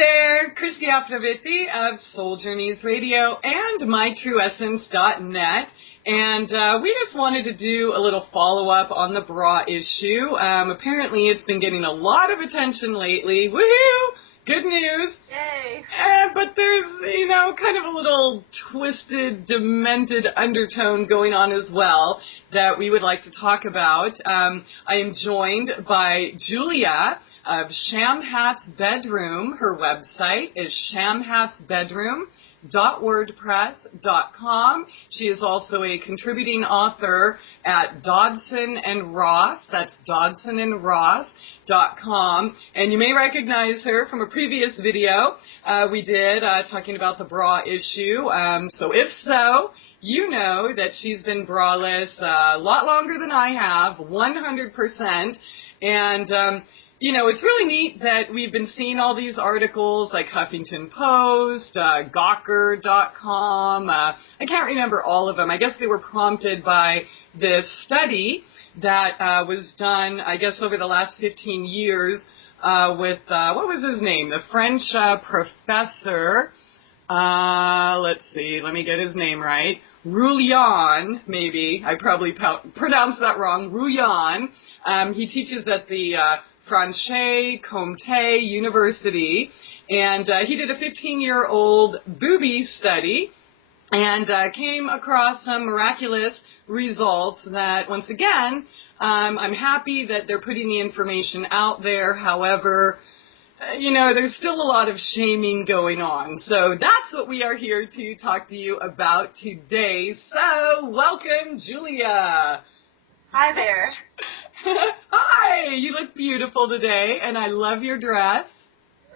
there, Christie Aphrodite of Soul Journeys Radio and mytrueessence.net. And we just wanted to do a little follow-up on the bra issue. Apparently it's been getting a lot of attention lately. Woohoo! Good news. Yay. But there's, kind of a little twisted, demented undertone going on as well that we would like to talk about. I am joined by Julia of Shamhat's Bedroom. Her website is shamhatsbedroom.wordpress.com. She is also a contributing author at Dodson and Ross. That's dodsonandross.com. And you may recognize her from a previous video we did talking about the bra issue. So if so, you know that she's been braless a lot longer than I have, 100%. And it's really neat that we've been seeing all these articles like Huffington Post, Gawker.com. I can't remember all of them. I guess they were prompted by this study that was done, I guess, over the last 15 years with, what was his name? The French professor, let's see, let me get his name right. Rouillon, maybe. I probably pronounced that wrong. Rouillon. He teaches at the Franche Comté University, and he did a 15-year-old boobie study and came across some miraculous results that, once again, I'm happy that they're putting the information out there. However, there's still a lot of shaming going on. So that's what we are here to talk to you about today. So welcome, Julia. Hi there. Hi, you look beautiful today, and I love your dress.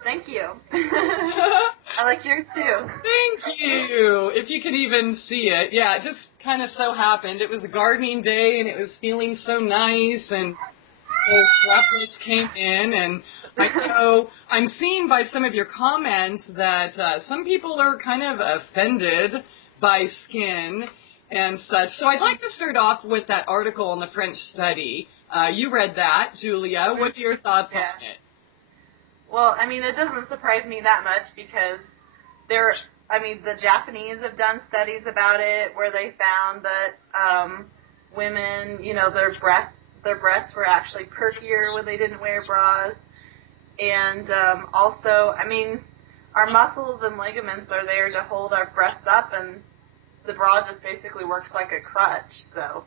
Thank you. I like yours too. Thank you. If you can even see it. Yeah, it just kind of so happened. It was a gardening day, and it was feeling so nice, and the strapless came in, and I know I'm seeing by some of your comments that some people are kind of offended by skin and such. So I'd like to start off with that article on the French study. You read that, Julia. What are your thoughts on it? Well, it doesn't surprise me that much because the Japanese have done studies about it where they found that women, their breasts were actually perkier when they didn't wear bras. And also, our muscles and ligaments are there to hold our breasts up, and the bra just basically works like a crutch, so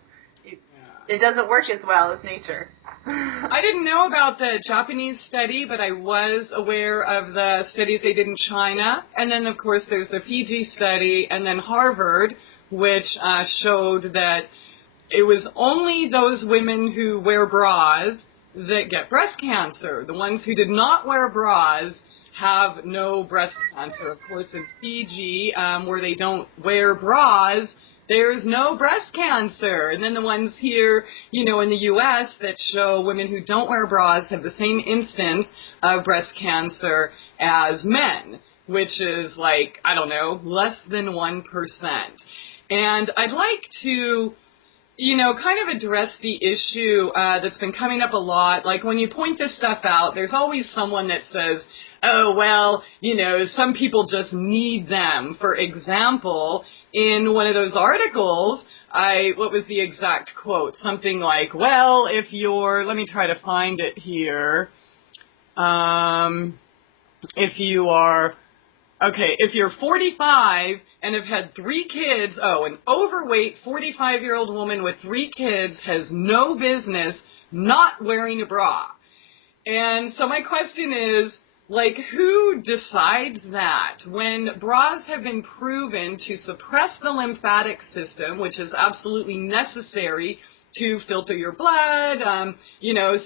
it doesn't work as well as nature. I didn't know about the Japanese study, but I was aware of the studies they did in China. And then, of course, there's the Fiji study, and then Harvard, which showed that it was only those women who wear bras that get breast cancer. The ones who did not wear bras have no breast cancer. Of course, in Fiji, where they don't wear bras, there's no breast cancer. And then the ones here, in the U.S. that show women who don't wear bras have the same instance of breast cancer as men, which is like, I don't know, less than 1%. And I'd like to kind of address the issue that's been coming up a lot. Like, when you point this stuff out, there's always someone that says, oh, well, some people just need them. For example, in one of those articles, what was the exact quote? Something like, well, if you're, let me try to find it here. If you're 45 and have had 3 kids, an overweight 45-year-old woman with 3 kids has no business not wearing a bra. And so my question is, who decides that? When bras have been proven to suppress the lymphatic system, which is absolutely necessary to filter your blood,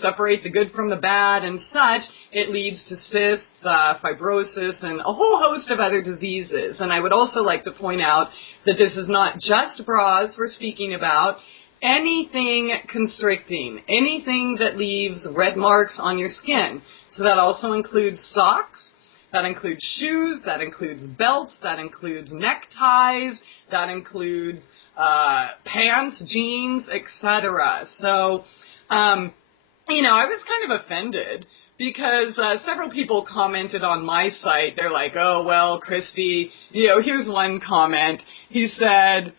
separate the good from the bad and such, it leads to cysts, fibrosis, and a whole host of other diseases. And I would also like to point out that this is not just bras we're speaking about. Anything constricting, anything that leaves red marks on your skin. So that also includes socks, that includes shoes, that includes belts, that includes neckties, that includes pants, jeans, etc. So, I was kind of offended because several people commented on my site. They're like, oh, well, Christie, here's one comment. He said,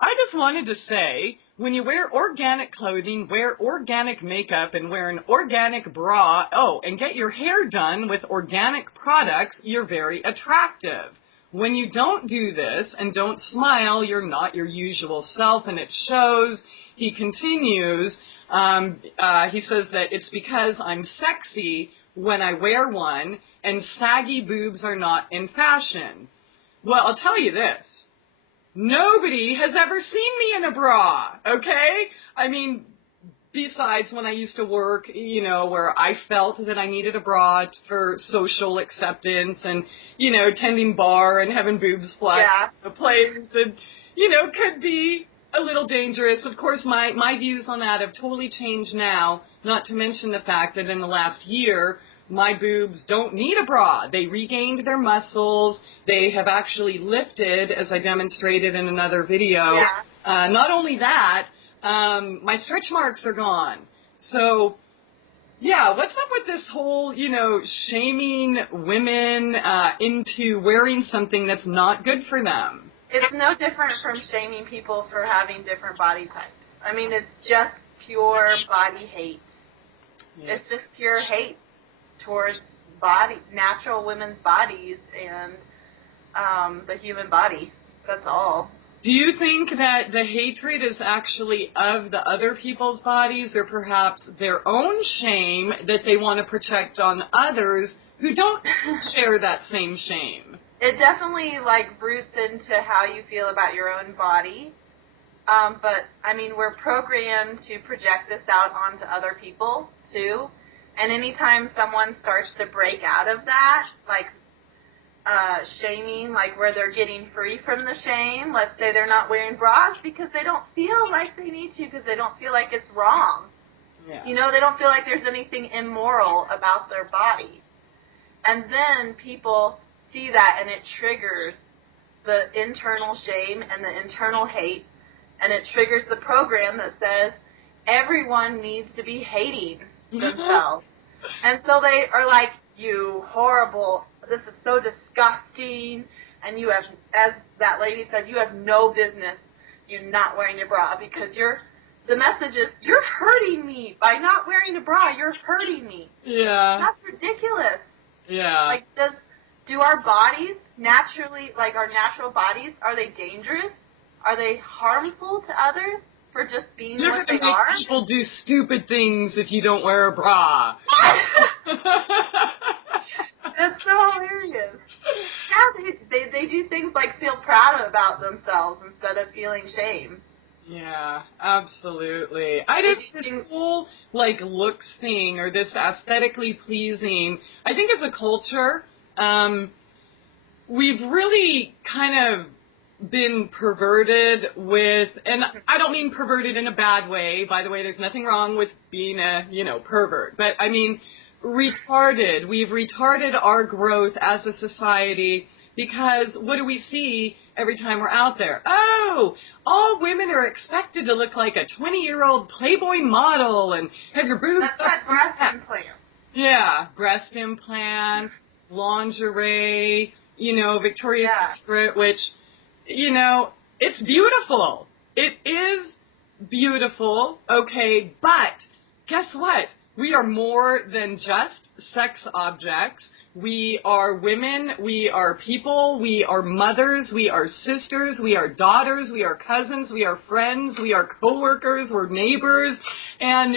I just wanted to say, when you wear organic clothing, wear organic makeup, and wear an organic bra, and get your hair done with organic products, you're very attractive. When you don't do this and don't smile, you're not your usual self, and it shows. He continues, he says that it's because I'm sexy when I wear one, and saggy boobs are not in fashion. Well, I'll tell you this. Nobody has ever seen me in a bra, okay? I mean, besides when I used to work, where I felt that I needed a bra for social acceptance and, tending bar and having boobs fly the place and, could be a little dangerous. Of course, my views on that have totally changed now, not to mention the fact that in the last year, my boobs don't need a bra. They regained their muscles. They have actually lifted, as I demonstrated in another video. Yeah. Not only that, my stretch marks are gone. So, yeah, what's up with this whole, shaming women into wearing something that's not good for them? It's no different from shaming people for having different body types. I mean, it's just pure body hate. Yeah. It's just pure hate towards natural women's bodies and the human body. That's all. Do you think that the hatred is actually of the other people's bodies, or perhaps their own shame that they want to project on others who don't share that same shame? It definitely, roots into how you feel about your own body. But, I mean, we're programmed to project this out onto other people, too. And anytime someone starts to break out of that, shaming, where they're getting free from the shame, let's say they're not wearing bras because they don't feel like they need to, because they don't feel like it's wrong. Yeah. They don't feel like there's anything immoral about their body. And then people see that and it triggers the internal shame and the internal hate, and it triggers the program that says everyone needs to be hating themselves. And so they are like, you horrible, this is so disgusting, and you have, as that lady said, you have no business you not wearing your bra, because the message is, you're hurting me by not wearing a bra, you're hurting me. Yeah. That's ridiculous. Yeah. Do our bodies naturally, our natural bodies, are they dangerous? Are they harmful to others for just being what they are? People do stupid things if you don't wear a bra. That's so hilarious. Yeah, they do things like feel proud about themselves instead of feeling shame. Yeah, absolutely. This whole, looks thing, or this aesthetically pleasing, I think as a culture, we've really kind of been perverted with, and I don't mean perverted in a bad way, by the way, there's nothing wrong with being a, pervert, but I mean retarded. We've retarded our growth as a society, because what do we see every time we're out there? Oh, all women are expected to look like a 20-year-old Playboy model and have your boobs. That's that breast implant. Yeah, breast implants, lingerie, Victoria's Secret, which, it's beautiful. It is beautiful, okay, but guess what? We are more than just sex objects. We are women, we are people, we are mothers, we are sisters, we are daughters, we are cousins, we are friends, we are coworkers, we're neighbors. And,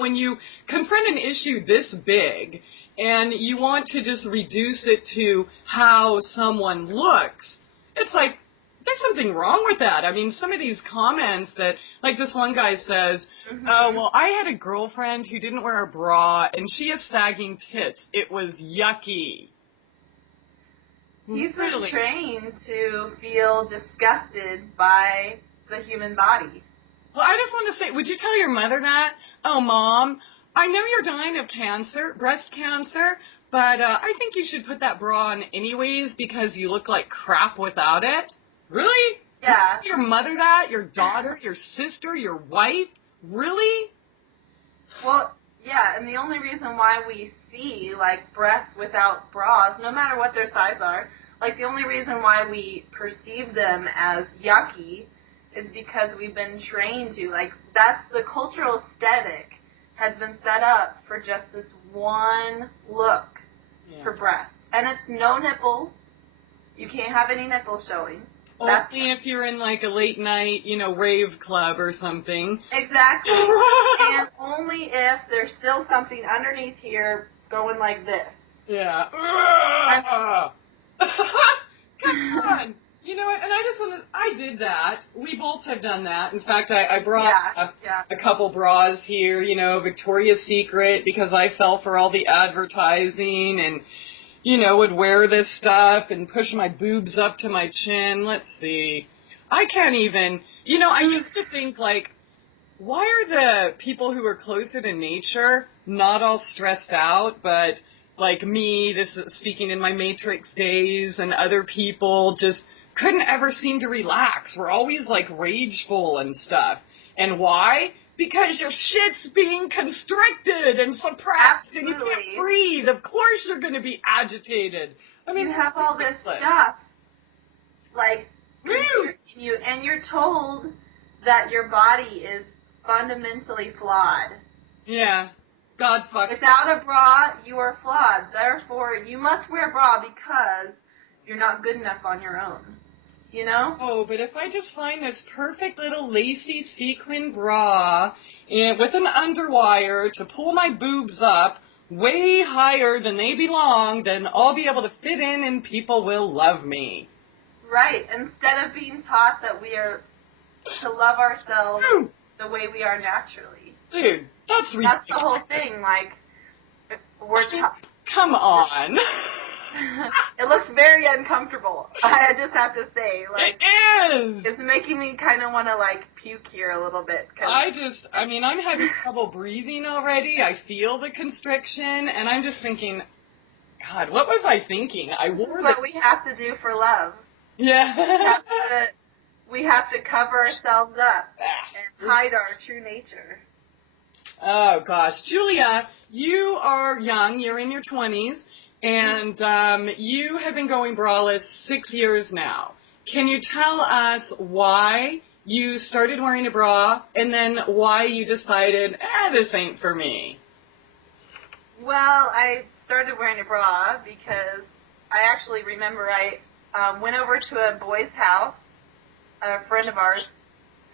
when you confront an issue this big and you want to just reduce it to how someone looks, it's like, there's something wrong with that. I mean, some of these comments that, this one guy says, well, I had a girlfriend who didn't wear a bra, and she has sagging tits. It was yucky. He's been trained to feel disgusted by the human body. Well, I just want to say, would you tell your mother that? Oh, Mom, I know you're dying of cancer, breast cancer, but I think you should put that bra on anyways because you look like crap without it. Really? Yeah. Your mother that? Your daughter? Your sister? Your wife? Really? Well, yeah, and the only reason why we see, like, breasts without bras, no matter what their size are. Like, the only reason why we perceive them as yucky is because we've been trained to. Like, that's the cultural aesthetic has been set up for just this one look for breasts. And it's no nipples. You can't have any nipples showing. Only if you're in, like, a late night, rave club or something. Exactly. And only if there's still something underneath here going like this. Yeah. Come on. You know what? And I did that. We both have done that. In fact, I brought a couple bras here, Victoria's Secret, because I fell for all the advertising and, would wear this stuff and push my boobs up to my chin. Let's see. I can't even, I used to think, like, why are the people who are closer to nature not all stressed out, but like me, this is speaking in my Matrix days, and other people just couldn't ever seem to relax. We're always, like, rageful and stuff. And why? Because your shit's being constricted and suppressed. Absolutely. And you can't breathe. Of course you're going to be agitated. I mean, you have all this stuff, like, constricting you, and you're told that your body is fundamentally flawed. Yeah. God fuck. Without a bra, you are flawed. Therefore, you must wear a bra because you're not good enough on your own. You know? Oh, but if I just find this perfect little lacy sequin bra and with an underwire to pull my boobs up way higher than they belong, then I'll be able to fit in and people will love me. Right. Instead of being taught that we are to love ourselves the way we are naturally. Dude, that's ridiculous. That's the whole thing. Like, we're come on. It looks very uncomfortable. I just have to say, like, it is. It's making me kind of want to, like, puke here a little bit. I'm having trouble breathing already. I feel the constriction, and I'm just thinking, God, what was I thinking? I wore this. What we have to do for love. Yeah. We have to cover ourselves up and hide our true nature. Oh, gosh. Julia, you are young. You're in your 20s. And you have been going braless 6 years now. Can you tell us why you started wearing a bra and then why you decided, this ain't for me? Well, I started wearing a bra because I actually remember I went over to a boy's house, a friend of ours,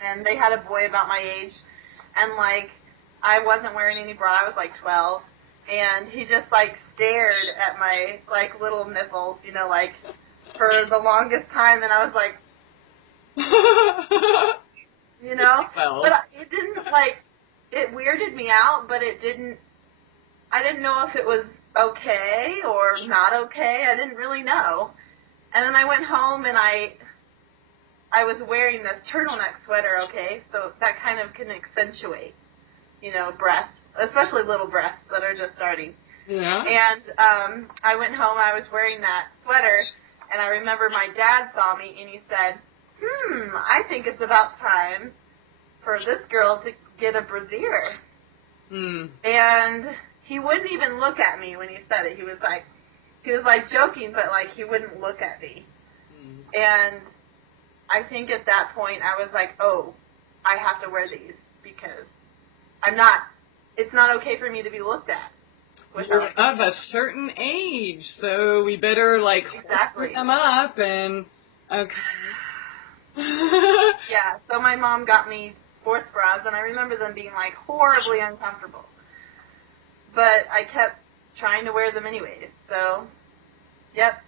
and they had a boy about my age. And, like, I wasn't wearing any bra. I was, like, 12. And he just, like, stared at my, like, little nipples, like, for the longest time. And I was like, Well. But it didn't, like, it weirded me out, but I didn't know if it was okay or not okay. I didn't really know. And then I went home and I was wearing this turtleneck sweater, okay? So that kind of can accentuate, breasts. Especially little breasts that are just starting. Yeah. And I went home, I was wearing that sweater, and I remember my dad saw me, and he said, I think it's about time for this girl to get a brassiere. And he wouldn't even look at me when he said it. He was like joking, but, like, he wouldn't look at me. And I think at that point I was like, oh, I have to wear these because it's not okay for me to be looked at. You're of a certain age, so we better, like, hold them up and, okay. Yeah, so my mom got me sports bras, and I remember them being, like, horribly uncomfortable. But I kept trying to wear them anyways, so, yep.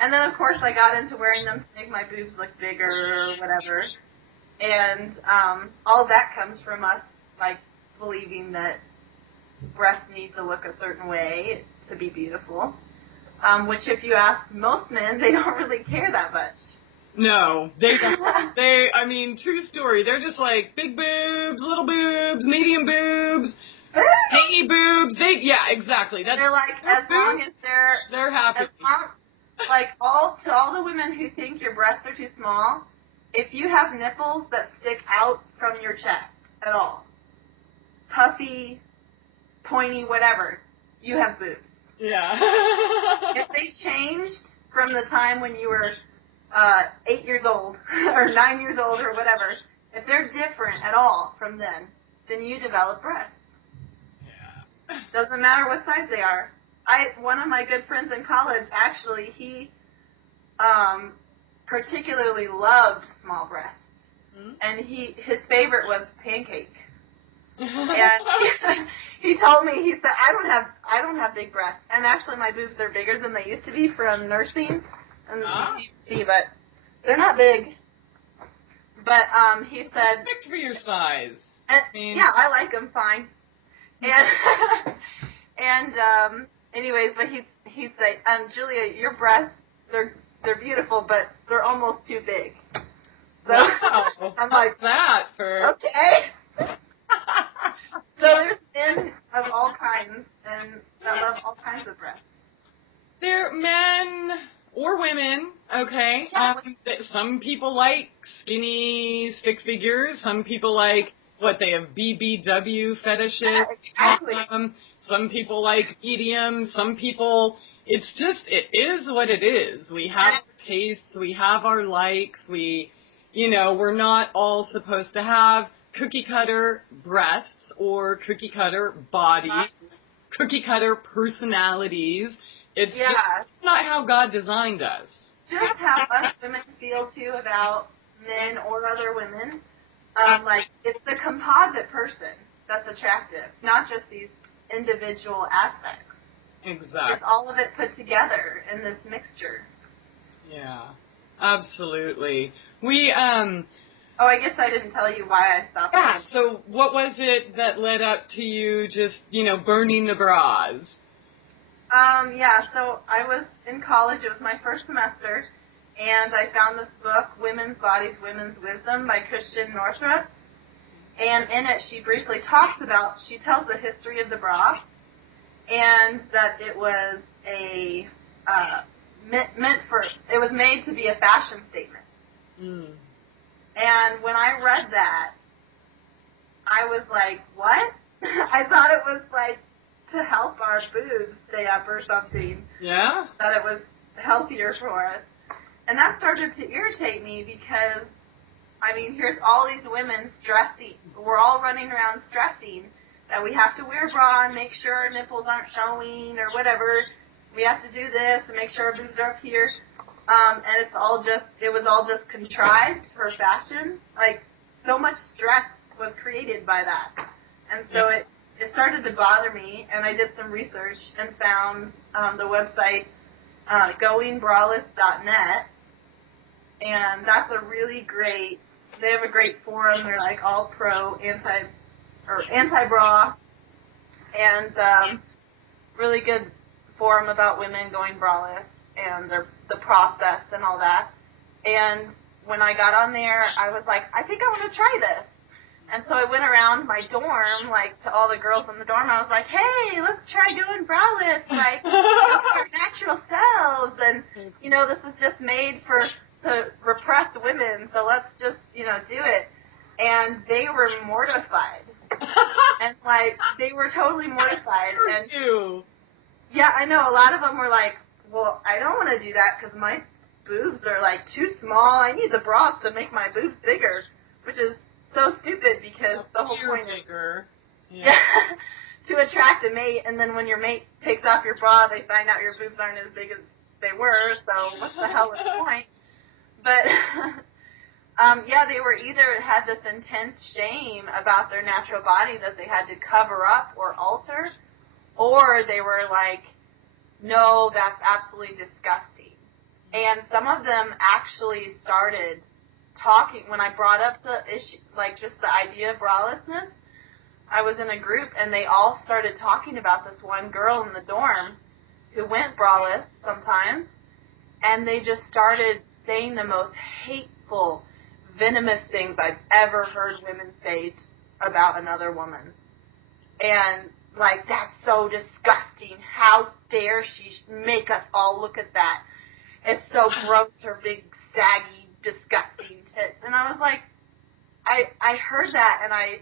And then, of course, I got into wearing them to make my boobs look bigger or whatever. And all of that comes from us, like, believing that breasts need to look a certain way to be beautiful, which if you ask most men, they don't really care that much. No, they don't. True story, they're just like, big boobs, little boobs, medium boobs, hanging boobs, yeah, exactly. They're like, as long as they're happy. To all the women who think your breasts are too small, if you have nipples that stick out from your chest at all, puffy, pointy, whatever, you have boobs. Yeah. If they changed from the time when you were 8 years old or 9 years old or whatever, if they're different at all from then you develop breasts. Yeah. Doesn't matter what size they are. One of my good friends in college, actually, he particularly loved small breasts. Mm-hmm. And his favorite was pancake. And he told me, he said, I don't have big breasts. And actually my boobs are bigger than they used to be from nursing and see, but they're not big. But he said, perfect for your size. Yeah, I like them fine. And anyways, but he'd say, Julia, your breasts, they're beautiful, but they're almost too big. So wow. I'm like, that for okay. So there's men of all kinds, and I love all kinds of breasts. They're men or women, okay? Yeah. Some people like skinny stick figures. Some people like, they have BBW fetishes. Yeah, exactly. Some people like medium. Some people, it is what it is. We have our tastes. We have our likes. We're not all supposed to have cookie cutter breasts or cookie cutter bodies, cookie cutter personalities. It's not how God designed us. Just how us women feel too about men or other women. Like, it's the composite person that's attractive, not just these individual aspects. Exactly. It's all of it put together in this mixture. Yeah, absolutely. Oh, I guess I didn't tell you why I stopped. Yeah, so what was it that led up to you just, burning the bras? So I was in college. It was my first semester, and I found this book, Women's Bodies, Women's Wisdom by Christian Northrup. And in it, she briefly tells the history of the bra, and that it was it was made to be a fashion statement. Mm. And when I read that, I was like, what? I thought it was like to help our boobs stay up or something. Yeah? That it was healthier for us. And that started to irritate me because, here's all these women stressing. We're all running around stressing that we have to wear a bra and make sure our nipples aren't showing or whatever. We have to do this and make sure our boobs are up here. And it was all just contrived for fashion. Like, so much stress was created by that. And so it started to bother me, and I did some research and found the website goingbraless.net, and that's they have a great forum. They're like all pro anti-bra, and really good forum about women going braless and the process and all that. And when I got on there, I was like, I think I want to try this. And so I went around my dorm, to all the girls in the dorm. I was like, hey, let's try going braless, our natural selves. And, this is just made to repress women, so let's just, do it. And they were mortified. And, they were totally mortified. And yeah, I know. A lot of them were like, well, I don't want to do that because my boobs are, too small. I need the bras to make my boobs bigger, which is so stupid because the whole point is to attract a mate, and then when your mate takes off your bra, they find out your boobs aren't as big as they were, so what the hell is the point? But, they were either had this intense shame about their natural body that they had to cover up or alter, or they were like, no, that's absolutely disgusting. And some of them actually started talking, when I brought up the issue, just the idea of bralessness, I was in a group and they all started talking about this one girl in the dorm who went braless sometimes, and they just started saying the most hateful, venomous things I've ever heard women say about another woman. And, that's so disgusting. How dare she make us all look at that? It's so gross, her big, saggy, disgusting tits. And I was like, I heard that, and I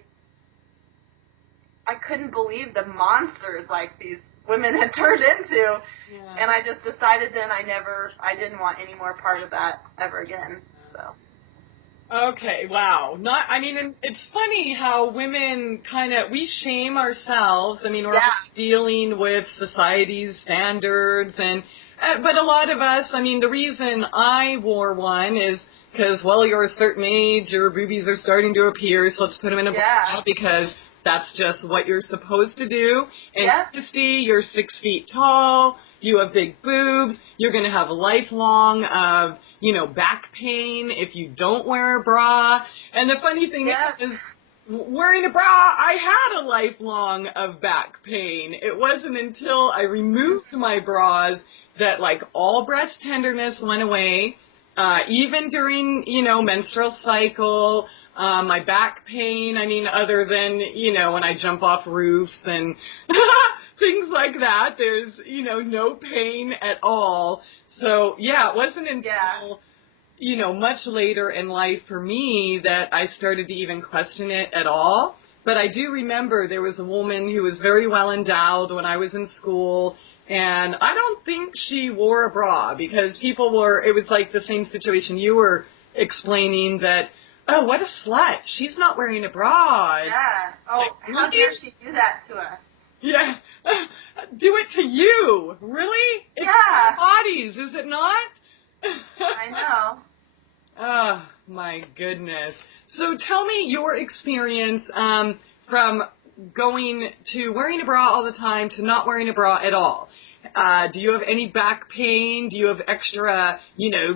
couldn't believe the monsters, these women had turned into. Yeah. And I just decided then I didn't want any more part of that ever again. So. Okay, wow. And it's funny how women we shame ourselves. I mean, we're dealing with society's standards but a lot of us, the reason I wore one is because, well, you're a certain age, your boobies are starting to appear, so let's put them in a bra because that's just what you're supposed to do. And Christie, you're 6 feet tall, you have big boobs, you're going to have a lifelong of, back pain if you don't wear a bra. And the funny thing is, wearing a bra, I had a lifelong of back pain. It wasn't until I removed my bras that, all breast tenderness went away. Even during, menstrual cycle, my back pain, other than, when I jump off roofs and things like that, there's, no pain at all. So, it wasn't until, much later in life for me that I started to even question it at all. But I do remember there was a woman who was very well endowed when I was in school, and I don't think she wore a bra because it was like the same situation you were explaining that, oh, what a slut. She's not wearing a bra. Yeah. Oh, how dare she do that to us? Yeah. Do it to you. Really? It's our bodies, is it not? I know. Oh, my goodness. So tell me your experience from going to wearing a bra all the time to not wearing a bra at all. Do you have any back pain? Do you have extra,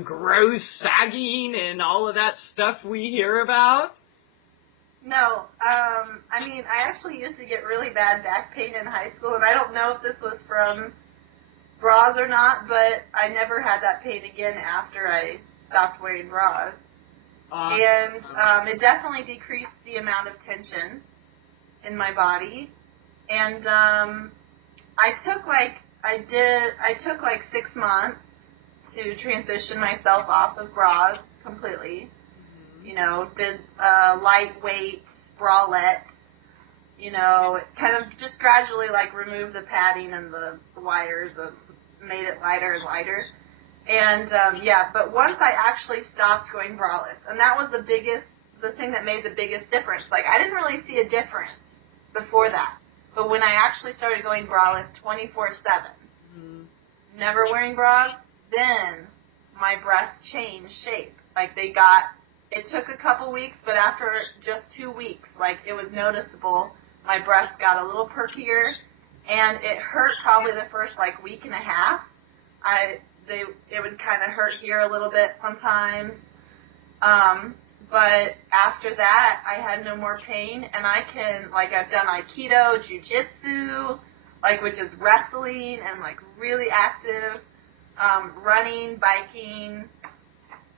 gross sagging and all of that stuff we hear about? No. I actually used to get really bad back pain in high school, and I don't know if this was from bras or not, but I never had that pain again after I stopped wearing bras. And it definitely decreased the amount of tension in my body. And I took 6 months to transition myself off of bras completely. Did lightweight bralette, kind of just gradually remove the padding and the wires, made it lighter and lighter. And but once I actually stopped going braless, and that was the thing that made the biggest difference. I didn't really see a difference before that. But when I actually started going braless 24/7, never wearing bras, then my breasts changed shape. It took a couple weeks, but after just 2 weeks, it was noticeable. My breasts got a little perkier, and it hurt probably the first week and a half. It would kind of hurt here a little bit sometimes. But after that, I had no more pain, and I can, I've done Aikido, Jiu-Jitsu, which is wrestling and, really active, running, biking.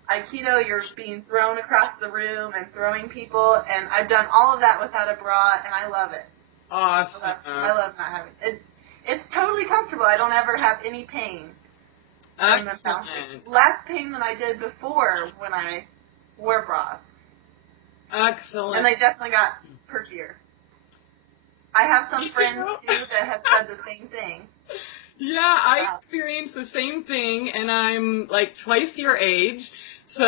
Aikido, you're being thrown across the room and throwing people, and I've done all of that without a bra, and I love it. Awesome. I love not having it. It's totally comfortable. I don't ever have any pain. Excellent. Less pain than I did before when I wore bras. Excellent. And they definitely got perkier. I have some friends, too, that have said the same thing. Yeah, I experienced the same thing, and I'm twice your age. So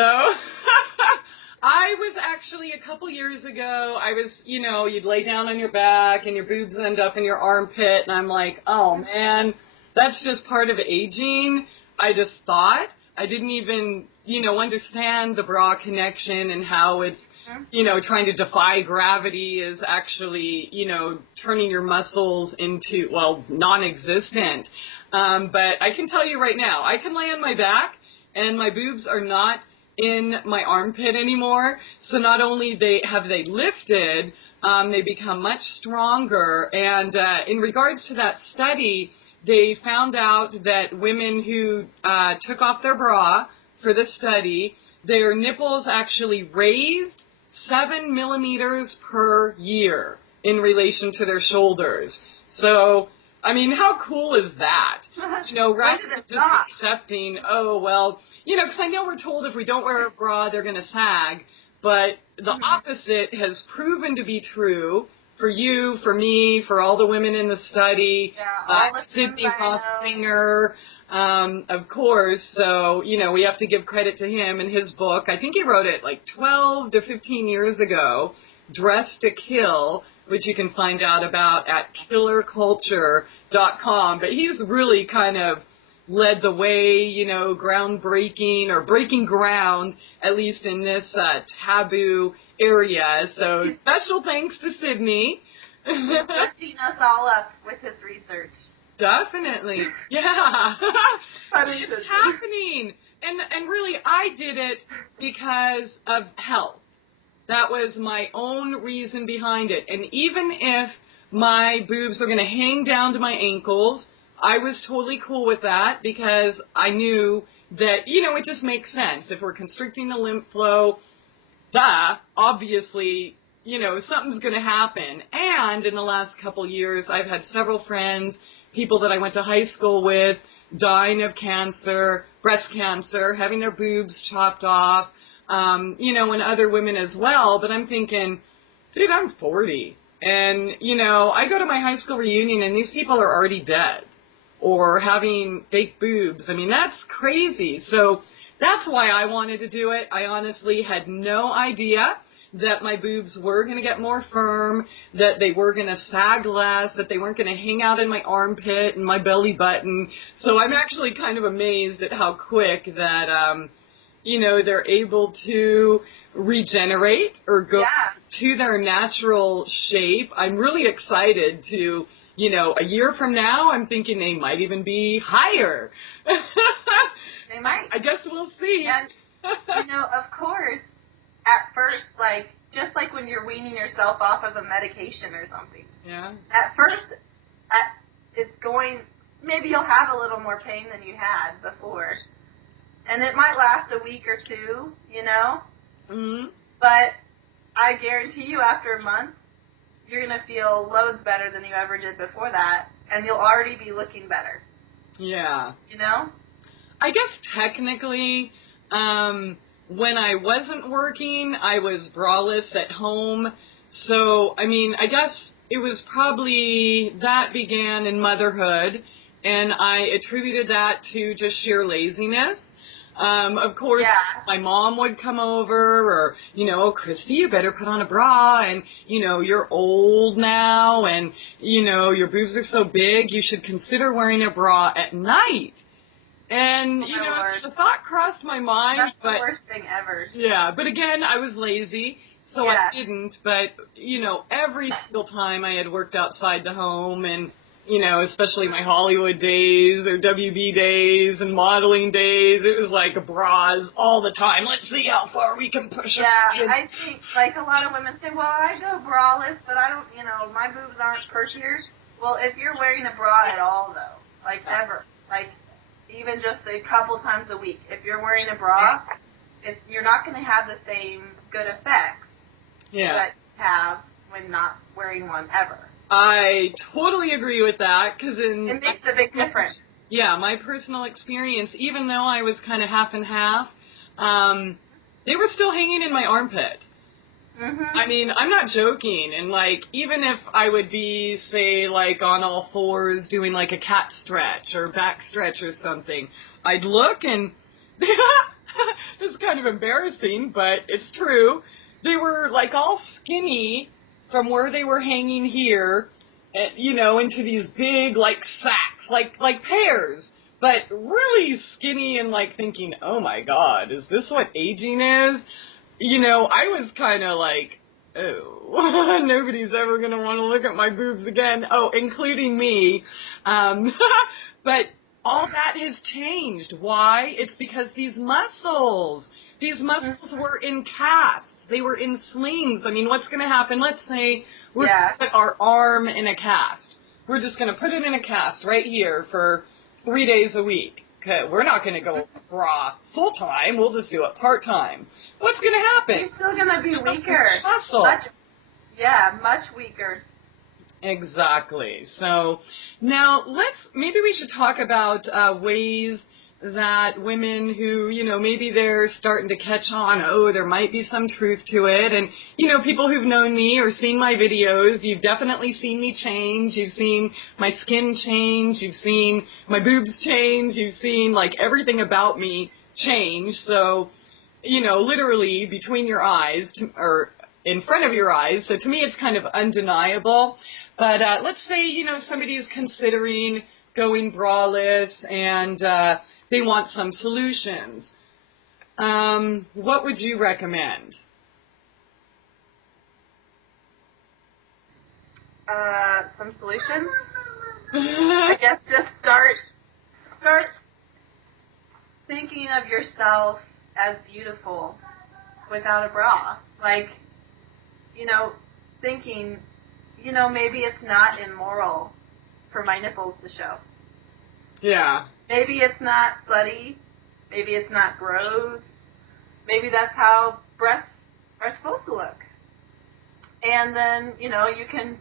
I was actually a couple years ago, you'd lay down on your back and your boobs end up in your armpit, and I'm like, oh man, that's just part of aging. I just thought. I didn't even, understand the bra connection and how it's, trying to defy gravity is actually, turning your muscles into, non-existent. But I can tell you right now, I can lay on my back and my boobs are not in my armpit anymore. So not only have they lifted, they become much stronger. And in regards to that study, they found out that women who took off their bra for the study, their nipples actually raised 7 millimeters per year in relation to their shoulders. So, how cool is that? Rather than just accepting, because I know we're told if we don't wear a bra, they're going to sag. But the opposite has proven to be true for you, for me, for all the women in the study. Yeah, all the Sydney I know. Singer, of course. So, you know, we have to give credit to him and his book. I think he wrote it like 12 to 15 years ago, Dress to Kill, which you can find out about at killerculture.com. But he's really kind of led the way, you know, groundbreaking or breaking ground, at least in this taboo area. So special thanks to Sydney. He's lifting us all up with his research. Definitely. Yeah. It's happening. And really, I did it because of health. That was my own reason behind it. And even if my boobs are going to hang down to my ankles, I was totally cool with that because I knew that, you know, it just makes sense. If we're constricting the lymph flow, obviously, you know, something's going to happen. And in the last couple years, I've had several friends, people that I went to high school with, dying of cancer, breast cancer, having their boobs chopped off, you know, and other women as well. But I'm thinking, dude, I'm 40. And, you know, I go to my high school reunion and these people are already dead or having fake boobs. I mean, that's crazy. So that's why I wanted to do it. I honestly had no idea that my boobs were going to get more firm, that they were going to sag less, that they weren't going to hang out in my armpit and my belly button. So I'm actually kind of amazed at how quick that, you know, they're able to regenerate or go to their natural shape. I'm really excited to, you know, a year from now, I'm thinking they might even be higher. They might. I guess we'll see. And, you know, of course, at first, like, just like when you're weaning yourself off of a medication or something. Yeah. At first, it's going, maybe you'll have a little more pain than you had before. And it might last a week or two, you know? Mm-hmm. But I guarantee you after a month, you're going to feel loads better than you ever did before that. And you'll already be looking better. Yeah. You know? I guess technically, when I wasn't working, I was braless at home. So, I mean, I guess it was probably that began in motherhood, and I attributed that to just sheer laziness. Of course, my mom would come over or, you know, Christie, you better put on a bra and, you know, you're old now and, you know, your boobs are so big, you should consider wearing a bra at night. And, you know, the thought crossed my mind. That's the worst thing ever. Yeah, but again, I was lazy, so I didn't. But, you know, every single time I had worked outside the home and, you know, especially my Hollywood days or WB days and modeling days, it was like bras all the time. Let's see how far we can push it. Yeah, I think, like, a lot of women say, well, I go braless, but I don't, you know, my boobs aren't perkier. Well, if you're wearing a bra at all, though, like, ever, like, even just a couple times a week, if you're wearing a bra, you're not going to have the same good effects that you have when not wearing one ever. I totally agree with that, because it makes a big difference. Yeah, my personal experience, even though I was kind of half and half, they were still hanging in my armpit. Mm-hmm. I mean, I'm not joking, and like, even if I would be, say, like on all fours doing like a cat stretch or back stretch or something, I'd look and it's kind of embarrassing, but it's true. They were like all skinny from where they were hanging here, you know, into these big like sacks, like pears, but really skinny and like thinking, oh my God, is this what aging is? You know, I was kind of like, oh, nobody's ever going to want to look at my boobs again. Oh, including me. But all that has changed. Why? It's because these muscles were in casts. They were in slings. I mean, what's going to happen? Let's say we're going to put our arm in a cast. We're just going to put it in a cast right here for 3 days a week. Okay, we're not going to go bra full-time. We'll just do it part-time. What's going to happen? You're still going to be weaker. Muscle. Much weaker. Exactly. So now maybe we should talk about ways that women who, maybe they're starting to catch on, oh, there might be some truth to it. And, people who've known me or seen my videos, you've definitely seen me change. You've seen my skin change. You've seen my boobs change. You've seen, everything about me change. So, literally between your eyes, or in front of your eyes. So to me, it's kind of undeniable. But let's say, somebody is considering going braless and they want some solutions. What would you recommend? Some solutions? I guess just start thinking of yourself as beautiful without a bra. Thinking, maybe it's not immoral for my nipples to show. Yeah. Maybe it's not slutty. Maybe it's not gross. Maybe that's how breasts are supposed to look. And then, you can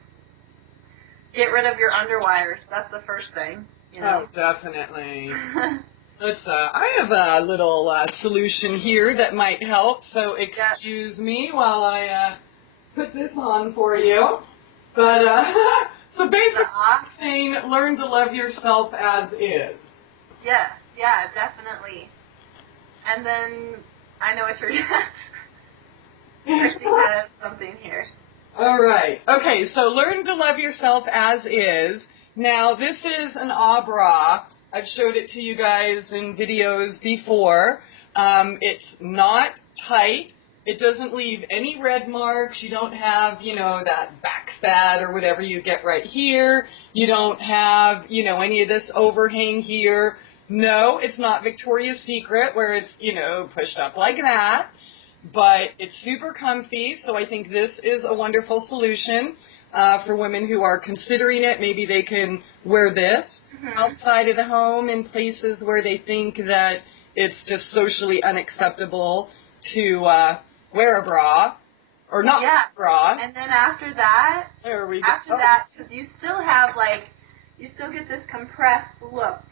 get rid of your underwires. That's the first thing. Oh, definitely. I have a little solution here that might help. So excuse me while I put this on for you. But so basically, saying learn to love yourself as is. Yeah, definitely. And then I know what you're. Christie has something here. All right. Okay, so learn to love yourself as is. Now, this is an bra. I've showed it to you guys in videos before. It's not tight. It doesn't leave any red marks. You don't have, that back fat or whatever you get right here. You don't have, any of this overhang here. No, it's not Victoria's Secret where it's, pushed up like that. But it's super comfy, so I think this is a wonderful solution for women who are considering it. Maybe they can wear this outside of the home in places where they think that it's just socially unacceptable to wear a bra or not wear a bra. And then after that, because you still have you still get this compressed look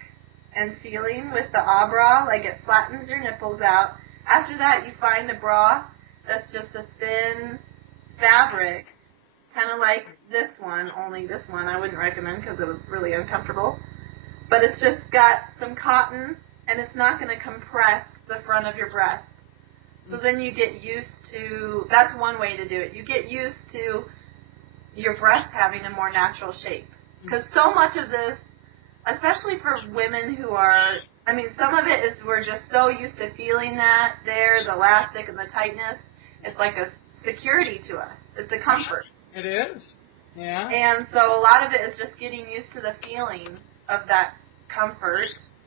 and feeling with the bra, it flattens your nipples out. After that, you find a bra that's just a thin fabric, kind of like this one, only this one I wouldn't recommend because it was really uncomfortable. But it's just got some cotton, and it's not going to compress the front of your breast. So then you get used to, that's one way to do it. You get used to your breast having a more natural shape. Because so much of this, especially for women who are, some of it is we're just so used to feeling that there, the elastic and the tightness. It's like a security to us. It's a comfort. It is. Yeah. And so a lot of it is just getting used to the feeling of that comfort,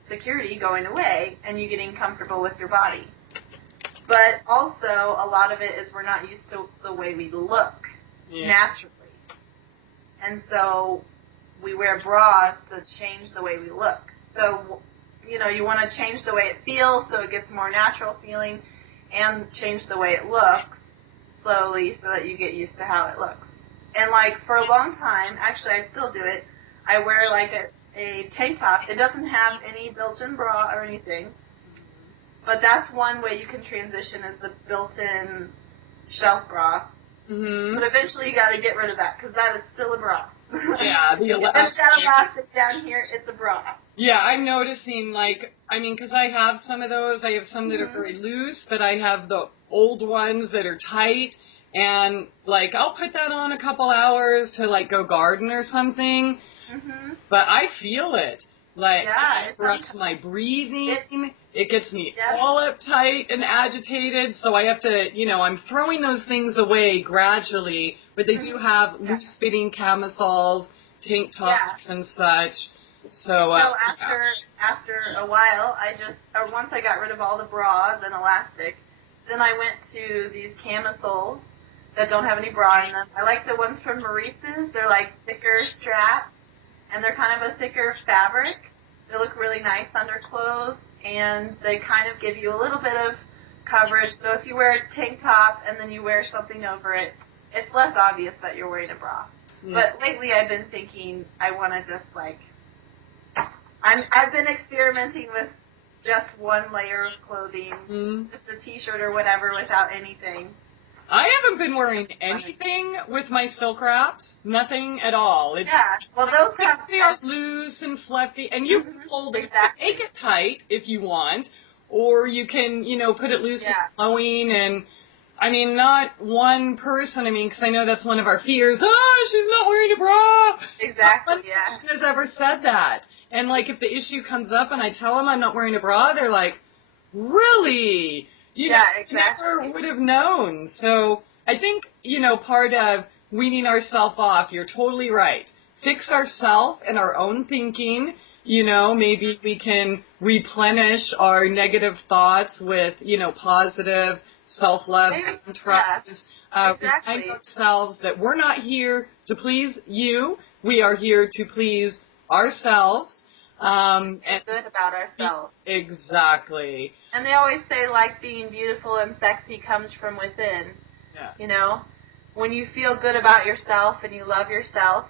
security going away, and you getting comfortable with your body. But also a lot of it is we're not used to the way we look naturally. And so we wear bras to change the way we look. So, you want to change the way it feels so it gets more natural feeling and change the way it looks slowly so that you get used to how it looks. And, for a long time, actually I still do it, I wear, a tank top. It doesn't have any built-in bra or anything. But that's one way you can transition is the built-in shelf bra. Mm-hmm. But eventually you got to get rid of that because that is still a bra. Yeah, the elastic. If it's got elastic down here, it's a bra. Yeah, I'm noticing, because I have some of those. I have some that are very loose, but I have the old ones that are tight. And, I'll put that on a couple hours to, go garden or something. Mm-hmm. But I feel it. It disrupts my breathing. It gets me all uptight and agitated. So I have to, I'm throwing those things away gradually. But they do have loose-fitting camisoles, tank tops, and such. So after a while, once I got rid of all the bras and elastic, then I went to these camisoles that don't have any bra in them. I like the ones from Maurice's. They're thicker straps, and they're kind of a thicker fabric. They look really nice under clothes, and they kind of give you a little bit of coverage. So if you wear a tank top and then you wear something over it, it's less obvious that you're wearing a bra. But lately I've been thinking I want to just I've been experimenting with just one layer of clothing, just a t-shirt or whatever without anything. I haven't been wearing anything with my silk wraps. Nothing at all. It's, well, those they are loose and fluffy, and you can fold it, make it tight if you want, or you can, put it loose and flowing, and, I mean, not one person, because I know that's one of our fears. Oh, she's not wearing a bra. Exactly, not one person has ever said that. And, like, if the issue comes up and I tell them I'm not wearing a bra, they're like, really? You never would have known. So I think, part of weaning ourselves off, you're totally right. Fix ourselves and our own thinking. Maybe we can replenish our negative thoughts with, positive self-love and trust. Remind ourselves that we're not here to please you. We are here to please ourselves. And good about ourselves. Exactly. And they always say, like, being beautiful and sexy comes from within. Yeah. When you feel good about yourself and you love yourself,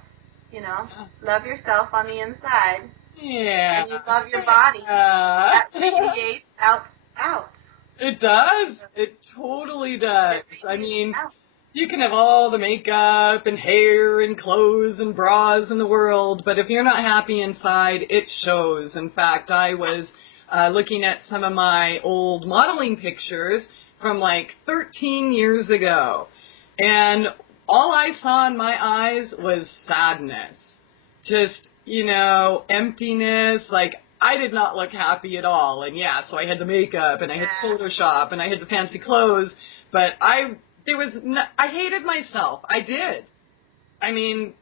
love yourself on the inside. Yeah. And you love your body. That radiates out. It does. It totally does. You can have all the makeup and hair and clothes and bras in the world, but if you're not happy inside, it shows. In fact, I was looking at some of my old modeling pictures from like 13 years ago, and all I saw in my eyes was sadness. Just, emptiness. Like, I did not look happy at all. And so I had the makeup, and I had Photoshop, and I had the fancy clothes, but I hated myself. I did. And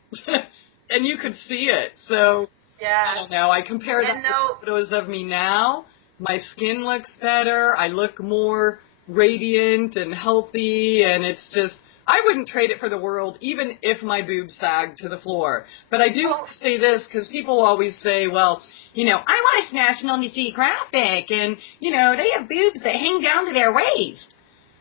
you could see it. So, I don't know. I compare the photos of me now. My skin looks better. I look more radiant and healthy. And it's just, I wouldn't trade it for the world, even if my boobs sagged to the floor. But I do say this because people always say, well, I watch National Geographic, and, they have boobs that hang down to their waist.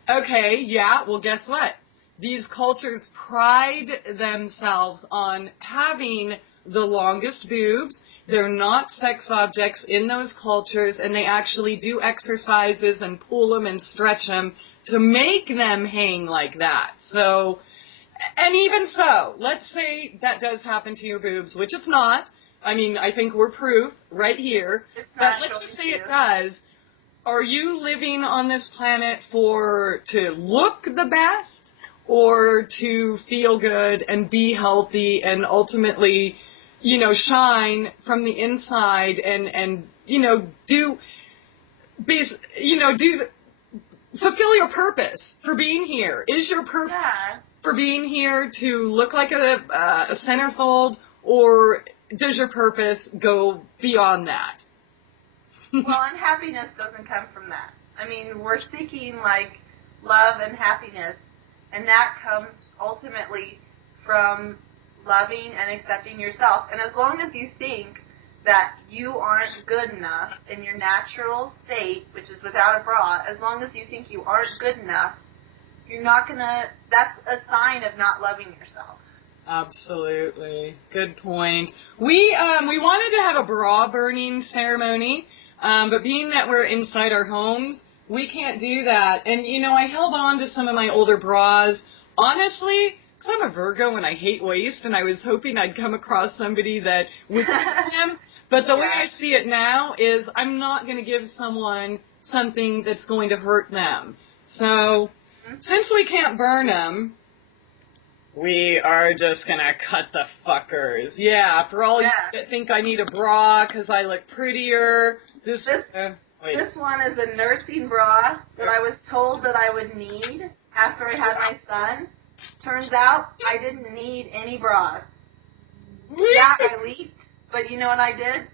Okay, well, guess what? These cultures pride themselves on having the longest boobs. They're not sex objects in those cultures, and they actually do exercises and pull them and stretch them to make them hang like that. So, and even so, let's say that does happen to your boobs, which it's not. I think we're proof right here. But let's just say it does. Are you living on this planet to look the best, or to feel good and be healthy and ultimately, shine from the inside and fulfill your purpose for being here? Is your purpose for being here to look like a centerfold, or does your purpose go beyond that? Well, and happiness doesn't come from that. We're seeking, like, love and happiness, and that comes ultimately from loving and accepting yourself. And as long as you think that you aren't good enough in your natural state, which is without a bra, as long as you think you aren't good enough, you're not that's a sign of not loving yourself. Absolutely. Good point. We wanted to have a bra burning ceremony, but being that we're inside our homes, we can't do that. And, I held on to some of my older bras, honestly, because I'm a Virgo and I hate waste, and I was hoping I'd come across somebody that would use them. But the way I see it now is I'm not going to give someone something that's going to hurt them. So, since we can't burn them, we are just going to cut the fuckers. Yeah, for all you that think I need a bra because I look prettier, this one is a nursing bra that I was told that I would need after I had my son. Turns out I didn't need any bras. Yeah, I leaked, but you know what I did?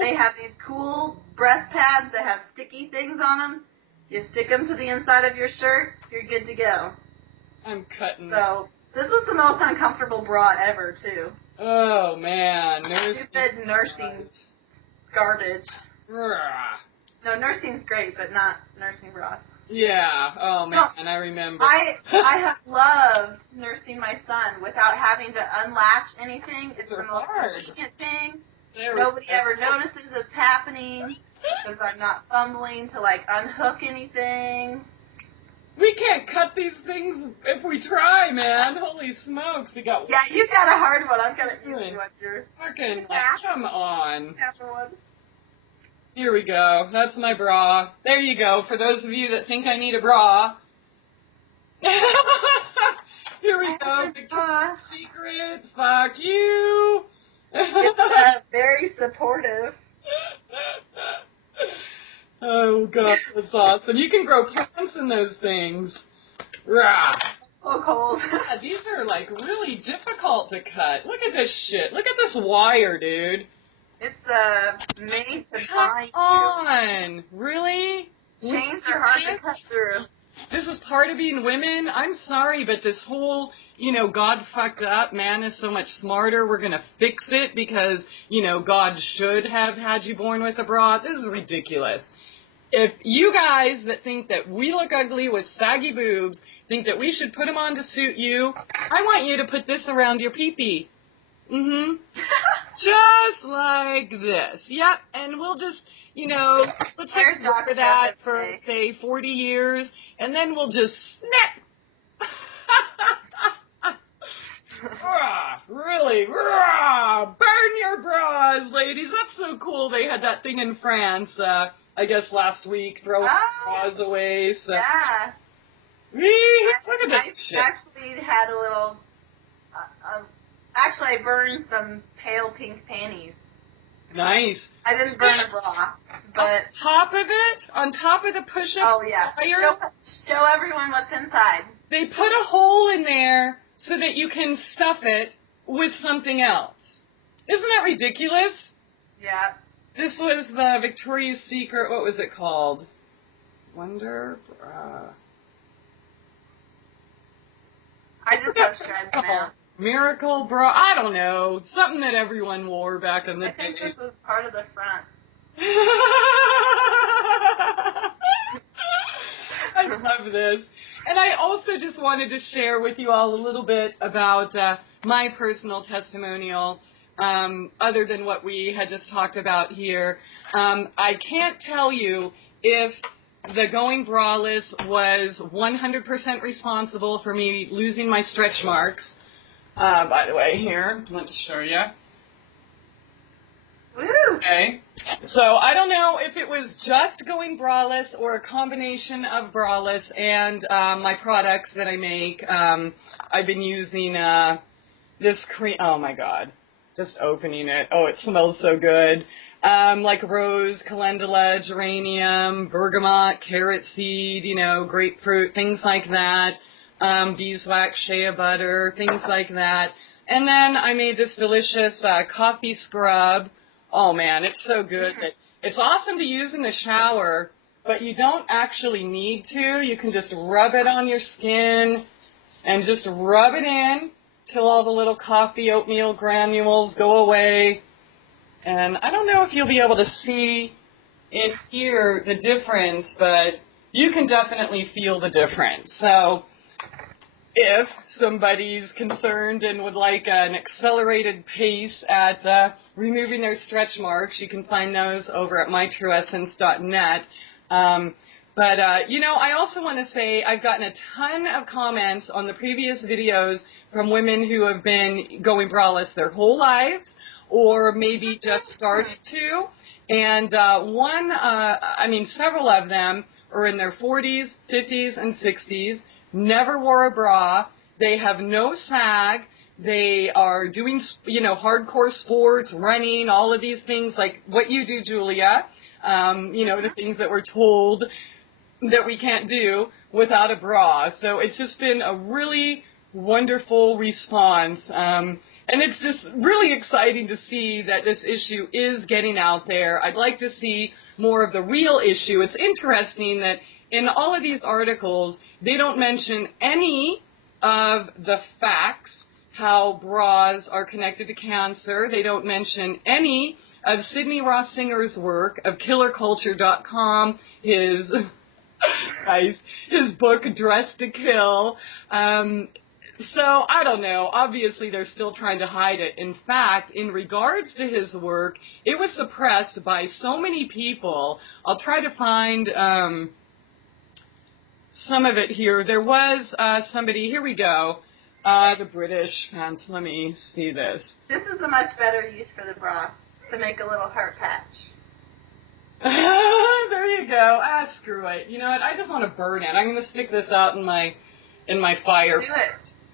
They have these cool breast pads that have sticky things on them. You stick them to the inside of your shirt, you're good to go. I'm cutting So, this was the most uncomfortable bra ever, too. Oh, man. Stupid nursing garbage. No, nursing's great, but not nursing bras. Yeah. Oh, man, I remember. I have loved nursing my son without having to unlatch anything. It's the most convenient thing. Nobody ever notices it's happening. because I'm not fumbling to, like, unhook anything. We can't cut these things if we try, man. Holy smokes, you got... Yeah, you got a hard one. I'm gonna easy one here. Fucking, like, come on. One. Here we go. That's my bra. There you go. For those of you that think I need a bra. Here we go. Victoria's Secret. Fuck you. It's very supportive. Oh, God. That's awesome. You can grow plants in those things. Rah. So cold. Yeah, these are, like, really difficult to cut. Look at this shit. Look at this wire, dude. It's made to bind you. Come on. Really? Chains are hard to cut through. This is part of being women. I'm sorry, but this whole, God fucked up, man is so much smarter, we're going to fix it because, God should have had you born with a bra. This is ridiculous. If you guys that think that we look ugly with saggy boobs think that we should put them on to suit you, I want you to put this around your pee-pee. Mm-hmm. Just like this. Yep, and we'll just, let's work that for, say, 40 years, and then we'll just snap. Really? Burn your bras, ladies. That's so cool. They had that thing in France, I guess last week, throwing bras away. So. Yeah. Look at this shit. I actually had a little... Actually, I burned some pale pink panties. Nice. I didn't burn a bra, but... On top of the push-up Oh, yeah. fire, show everyone what's inside. they put a hole in there so that you can stuff it with something else. Isn't that ridiculous? Yeah. This was the Victoria's Secret, what was it called? Wonder Bra. I just have shreds now. Miracle Bra, I don't know, something that everyone wore back in the day. I think this was part of the front. I love this. And I also just wanted to share with you all a little bit about my personal testimonial, other than what we had just talked about here. I can't tell you if the going braless was 100% responsible for me losing my stretch marks. By the way, here, I want to show you. Woo! Okay. So I don't know if it was just going braless or a combination of braless and my products that I make. I've been using this cream. Oh my God. Just opening it. Oh, it smells so good. Like rose, calendula, geranium, bergamot, carrot seed, grapefruit, things like that. Beeswax, shea butter, things like that. And then I made this delicious coffee scrub. Oh, man, it's so good. It's awesome to use in the shower, but you don't actually need to. You can just rub it on your skin and just rub it in till all the little coffee oatmeal granules go away. And I don't know if you'll be able to see and hear the difference, but you can definitely feel the difference. So if somebody's concerned and would like an accelerated pace at removing their stretch marks, you can find those over at mytrueessence.net. I also want to say I've gotten a ton of comments on the previous videos from women who have been going braless their whole lives or maybe just started to. And several of them are in their 40s, 50s, and 60s. Never wore a bra. They have no sag. They are doing, hardcore sports, running, all of these things like what you do, Julia. The things that we're told that we can't do without a bra. So it's just been a really wonderful response. And it's just really exciting to see that this issue is getting out there. I'd like to see more of the real issue. It's interesting that in all of these articles, they don't mention any of the facts, how bras are connected to cancer. They don't mention any of Sidney Rossinger's work of killerculture.com, his book, Dress to Kill. So, I don't know. Obviously, they're still trying to hide it. In fact, in regards to his work, it was suppressed by so many people. I'll try to find some of it here. There was somebody, here we go, the British fans. Let me see this. This is a much better use for the bra, to make a little heart patch. There you go. Screw it. You know what? I just want to burn it. I'm going to stick this out in my fire. Do it.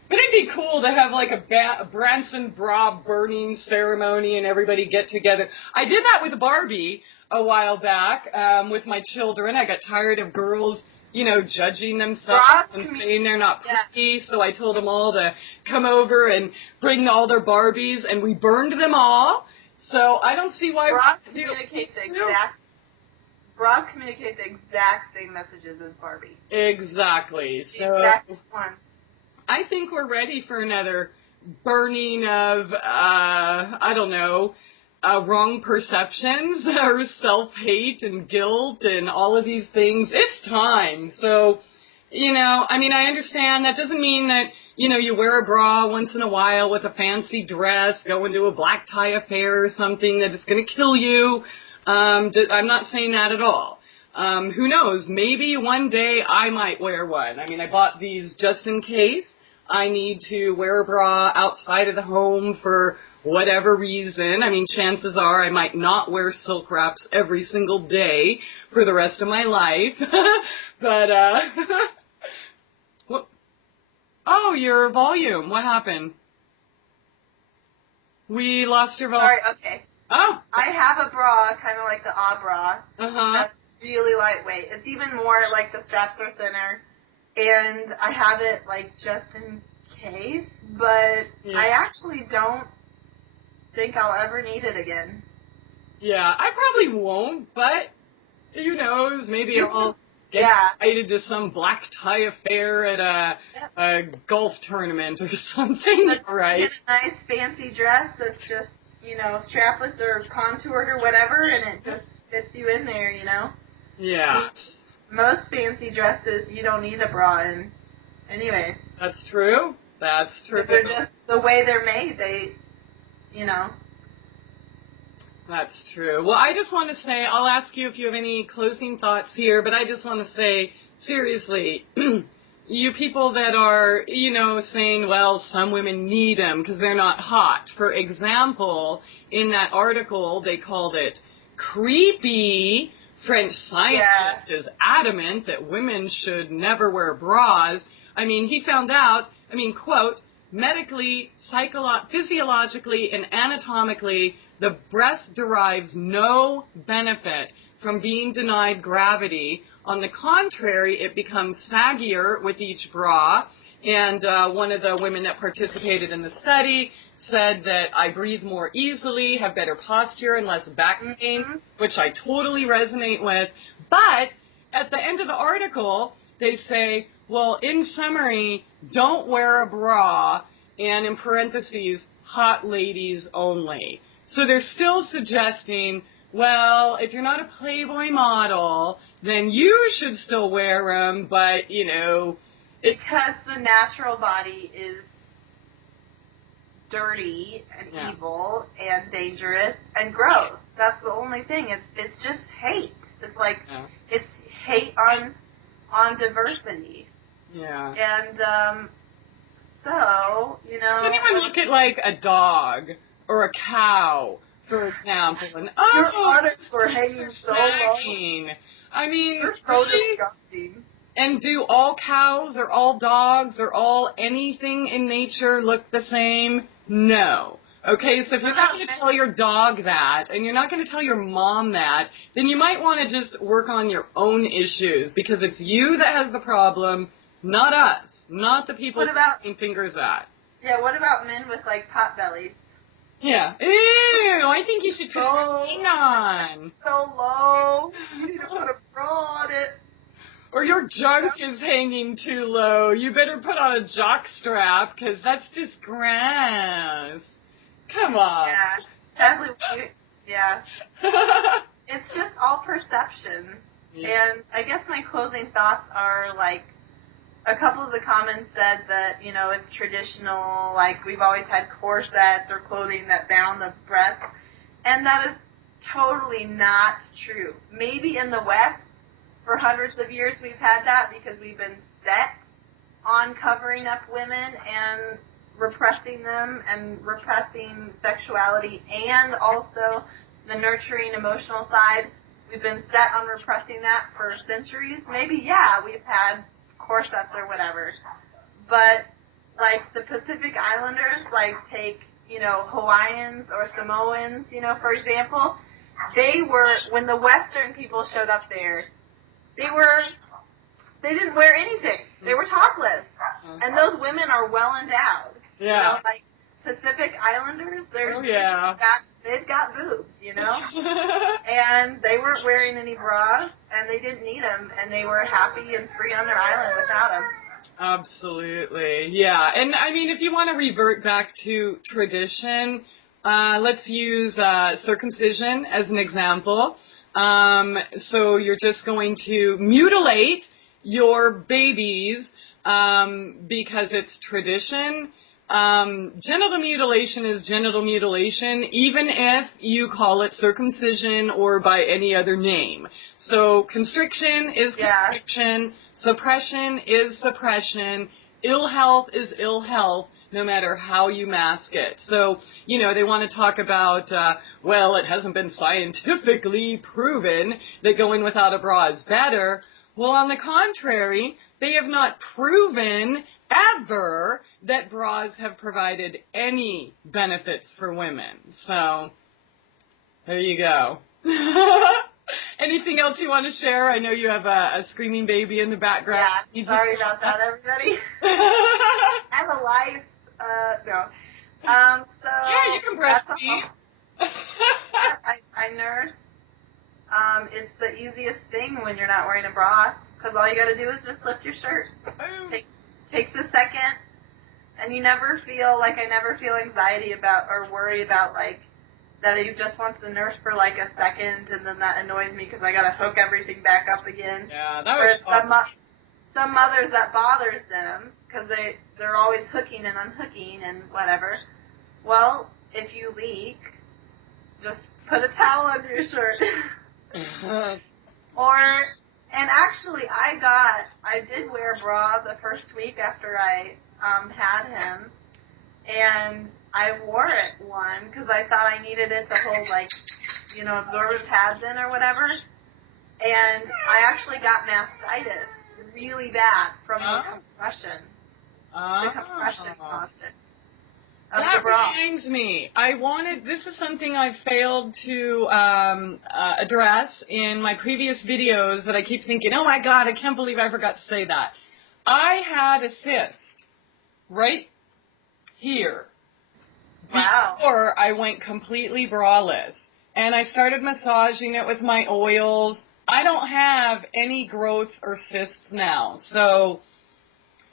But it'd be cool to have like a Branson bra burning ceremony and everybody get together. I did that with Barbie a while back with my children. I got tired of girls, you know, judging themselves and saying they're not pretty, so I told them all to come over and bring all their Barbies, and we burned them all. So I don't see why we Bras communicate the exact same messages as Barbie. Exactly. So exact one. I think we're ready for another burning of, I don't know, wrong perceptions or self-hate and guilt and all of these things. It's time. So, you know, I mean, I understand that doesn't mean that, you know, you wear a bra once in a while with a fancy dress, go into a black tie affair or something, that it's going to kill you. I'm not saying that at all. Who knows? Maybe one day I might wear one. I mean, I bought these just in case I need to wear a bra outside of the home for whatever reason. I mean, chances are I might not wear silk wraps every single day for the rest of my life. But, oh, your volume. What happened? We lost your volume. Sorry, okay. Oh. I have a bra, kind of like the bra. Uh-huh. That's really lightweight. It's even more like the straps are thinner. And I have it, like, just in case. But I actually don't think I'll ever need it again. Yeah, I probably won't, but who knows? Maybe I'll get invited to some black tie affair at a golf tournament or something, right? Get a nice fancy dress that's just, you know, strapless or contoured or whatever, and it just fits you in there, you know? Yeah. Most fancy dresses, you don't need a bra in. Anyway. That's true. That's true. They're just the way they're made. They, you know. That's true. Well, I just want to say, I'll ask you if you have any closing thoughts here, but I just want to say, seriously, you people that are, you know, saying, well, some women need them because they're not hot. For example, in that article, they called it creepy. French scientist is adamant that women should never wear bras. I mean, he found out, I mean, quote, medically, physiologically, and anatomically, the breast derives no benefit from being denied gravity. On the contrary, it becomes saggier with each bra. And one of the women that participated in the study said that I breathe more easily, have better posture, and less back pain, which I totally resonate with. But at the end of the article, they say, well, in summary, don't wear a bra, and in parentheses, hot ladies only. So they're still suggesting, well, if you're not a Playboy model, then you should still wear them, but, you know. Because the natural body is dirty and evil and dangerous and gross. That's the only thing. It's just hate. It's like, it's hate on diversity. Yeah. And, so, you know. Does anyone look at, like, a dog or a cow, for example, and, your artists were hanging so low. I mean, they're so disgusting. And do all cows or all dogs or all anything in nature look the same? No. Okay, so if you're not going to tell your dog that, and you're not going to tell your mom that, then you might want to just work on your own issues, because it's you that has the problem, not us, not the people pointing fingers at. Yeah, what about men with, like, pot bellies? Yeah. Ew, I think you should put a stain on. So low. You need to put a bra on it. Or your junk is hanging too low. You better put on a jock strap, because that's just gross. Come on. Yeah. Sadly, yeah. It's just all perception. Yeah. And I guess my closing thoughts are, like, a couple of the comments said that, you know, it's traditional, like we've always had corsets or clothing that bound the breasts, and that is totally not true. Maybe in the West, for hundreds of years we've had that because we've been set on covering up women and repressing them and repressing sexuality and also the nurturing emotional side. We've been set on repressing that for centuries. Maybe, yeah, we've had corsets or whatever. But, like, the Pacific Islanders, like, take, you know, Hawaiians or Samoans, you know, for example, they were, when the Western people showed up there, they didn't wear anything. They were topless. And those women are well endowed. Yeah. You know, like Pacific Islanders, they've got boobs, you know? And they weren't wearing any bras, and they didn't need them, and they were happy and free on their island without them. Absolutely. Yeah. And, I mean, if you want to revert back to tradition, let's use circumcision as an example. So you're just going to mutilate your babies because it's tradition. Genital mutilation is genital mutilation, even if you call it circumcision or by any other name. So constriction is constriction, suppression is suppression, ill health is ill health, no matter how you mask it. So, you know, they want to talk about, well, it hasn't been scientifically proven that going without a bra is better. Well, on the contrary, they have not proven ever that bras have provided any benefits for women. So, there you go. Anything else you want to share? I know you have a screaming baby in the background. Yeah, sorry about that, everybody. I have a life. No. So yeah, you can breastfeed. I nurse. It's the easiest thing when you're not wearing a bra, because all you got to do is just lift your shirt. Takes a second, and you never feel like, I never feel anxiety about or worry about like that he just wants to nurse for like a second, and then that annoys me because I got to hook everything back up again. Yeah, that was some mothers, that bothers them because they're always hooking and unhooking and whatever. Well, if you leak, just put a towel under your shirt. And actually, I did wear a bra the first week after I had him, and I wore it because I thought I needed it to hold, like, you know, absorbent pads in or whatever, and I actually got mastitis really bad from the compression. The compression caused it. That reminds me, this is something I failed to address in my previous videos that I keep thinking, oh my God, I can't believe I forgot to say that. I had a cyst right here before I went completely braless. And I started massaging it with my oils. I don't have any growth or cysts now. So,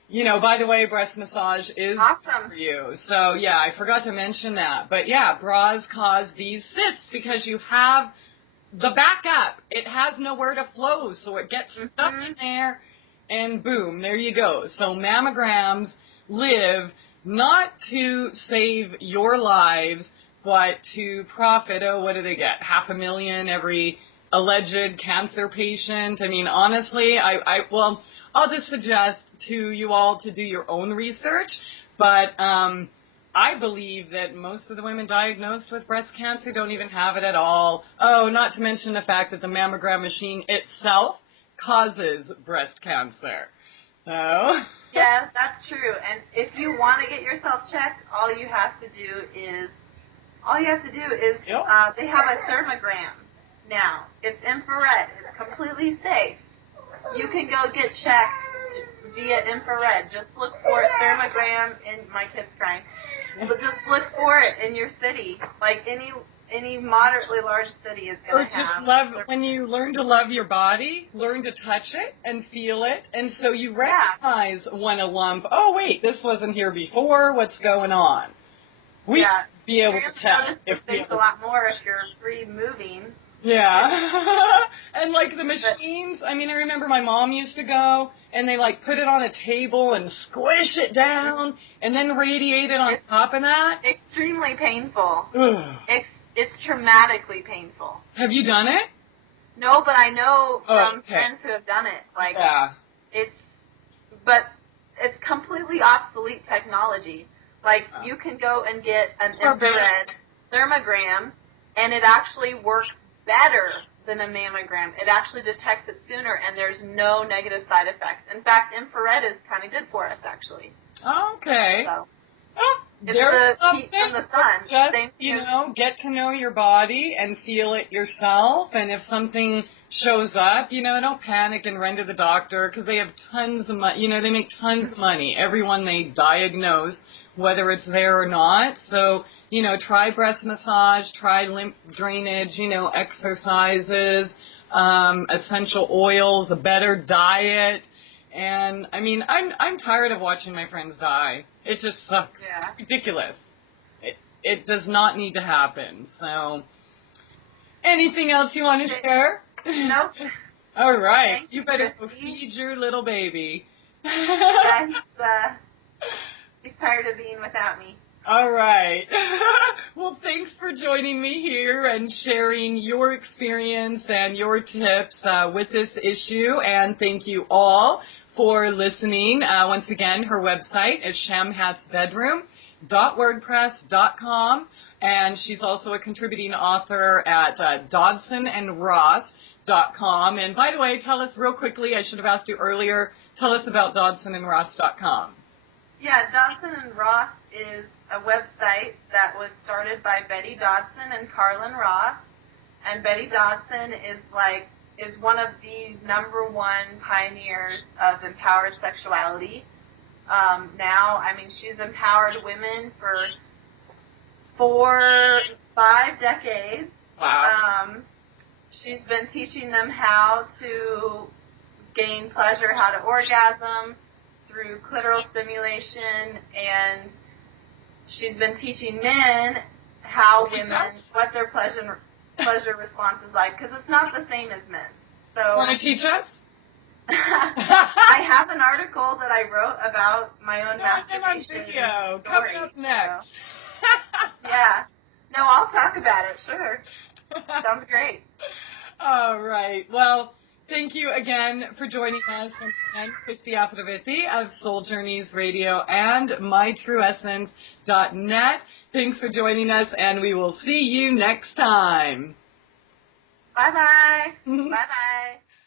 you know, by the way, breast massage is awesome for you. So, yeah, I forgot to mention that. But, yeah, bras cause these cysts because you have the backup. It has nowhere to flow, so it gets stuck in there, and boom, there you go. So mammograms live not to save your lives, but to profit. Oh, what do they get? $500,000 every alleged cancer patient. I mean, honestly, well, I'll just suggest to you all to do your own research, but I believe that most of the women diagnosed with breast cancer don't even have it at all. Oh, not to mention the fact that the mammogram machine itself causes breast cancer. So. Yes, that's true. And if you want to get yourself checked, all you have to do is they have a thermogram now. It's infrared. It's completely safe. You can go get checked via infrared. Just look for it, thermogram, in my kid's crying. But just look for it in your city. Like any moderately large city is going to have. When you learn to love your body, learn to touch it and feel it, and so you recognize when a lump, oh wait, this wasn't here before, what's going on? We should be able to tell. If things a lot more if you're free moving. Yeah. And like the machines, I mean, I remember my mom used to go and they like put it on a table and squish it down and then radiate it on top of that. Extremely painful. Ugh. It's traumatically painful. Have you done it? No, but I know from Okay. friends who have done it. Like, Yeah. but it's completely obsolete technology. Like, you can go and get an infrared thermogram, and it actually works better than a mammogram. It actually detects it sooner, and there's no negative side effects. In fact, infrared is kind of good for us, actually. Okay. So, Oh, it's the heat from the sun. Just, you know, get to know your body and feel it yourself. And if something shows up, you know, don't panic and run to the doctor because they have tons of money. You know, they make tons of money. Everyone they diagnose, whether it's there or not. So, you know, try breast massage, try lymph drainage, you know, exercises, essential oils, a better diet. And, I mean, I'm tired of watching my friends die. It just sucks. Yeah. It's ridiculous. It does not need to happen. So, anything else you want to share? Nope. All right. Thank You you, better go Christie. feed your little baby. Yeah, he's tired of being without me. All right. Well, thanks for joining me here and sharing your experience and your tips with this issue. And thank you all for listening. Once again, her website is shamhatsbedroom.wordpress.com. And she's also a contributing author at dodsonandross.com. And by the way, tell us real quickly, I should have asked you earlier, tell us about dodsonandross.com. Yeah, Dodson and Ross is a website that was started by Betty Dodson and Carlin Ross. And Betty Dodson is one of the #1 pioneers of empowered sexuality. Now, I mean, she's empowered women for 5 decades. Wow. She's been teaching them how to gain pleasure, how to orgasm through clitoral stimulation, and she's been teaching men what their pleasure response is like, because it's not the same as men. So, want to teach us? I have an article that I wrote about my own masturbation video. story. Coming up next. So, yeah. No, I'll talk about it, sure. Sounds great. All right. Well, thank you again for joining us. And Christie Aphrodite of Soul Journeys Radio and mytrueessence.net. Thanks for joining us, and we will see you next time. Bye-bye. Bye-bye.